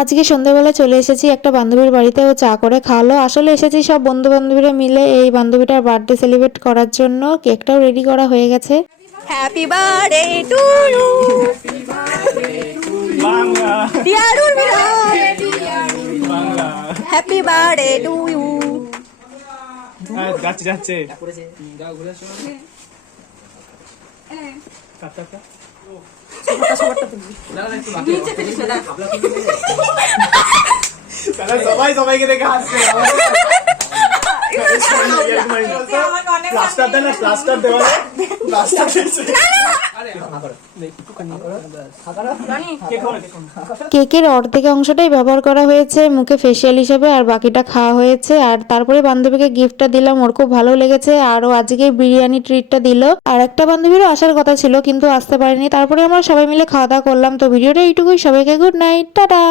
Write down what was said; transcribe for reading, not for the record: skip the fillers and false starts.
আজকে সন্ধ্যাবেলা চলে এসেছি একটা বান্ধবীর বাড়িতে, ও চা করে খাওয়ালো। আসলে এসেছি সব বন্ধু বান্ধবীরা মিলে এই বান্ধবীটার বার্থডে সেলিব্রেট করার জন্য। কেকটাও রেডি করা হয়ে গেছে। Happy birthday to you Bangla dear Urmila, Bangla happy birthday to you. যাচ্ছে যাচ্ছে সবাই সবাইকে দেখে হাসছে। প্লাস্টার দেন না, প্লাস্টার দেওয়া প্লাস্টার কেকের অর্ধেক অংশটাই ব্যবহার করা হয়েছে মুখে ফেসিয়াল হিসেবে, আর বাকিটা খাওয়া হয়েছে। আর তারপরে বান্ধবীকে গিফটটা দিলাম, ওর খুব ভালো লেগেছে। আর ও আজকে বিরিয়ানি ট্রিটটা দিল। আর একটা বান্ধবীরও আসার কথা ছিল কিন্তু আসতে পারেনি। তারপরে আমরা সবাই মিলে খাওয়া দাওয়া করলাম। তো ভিডিওটা এইটুকুই, সবাইকে গুড নাইট, টাটা।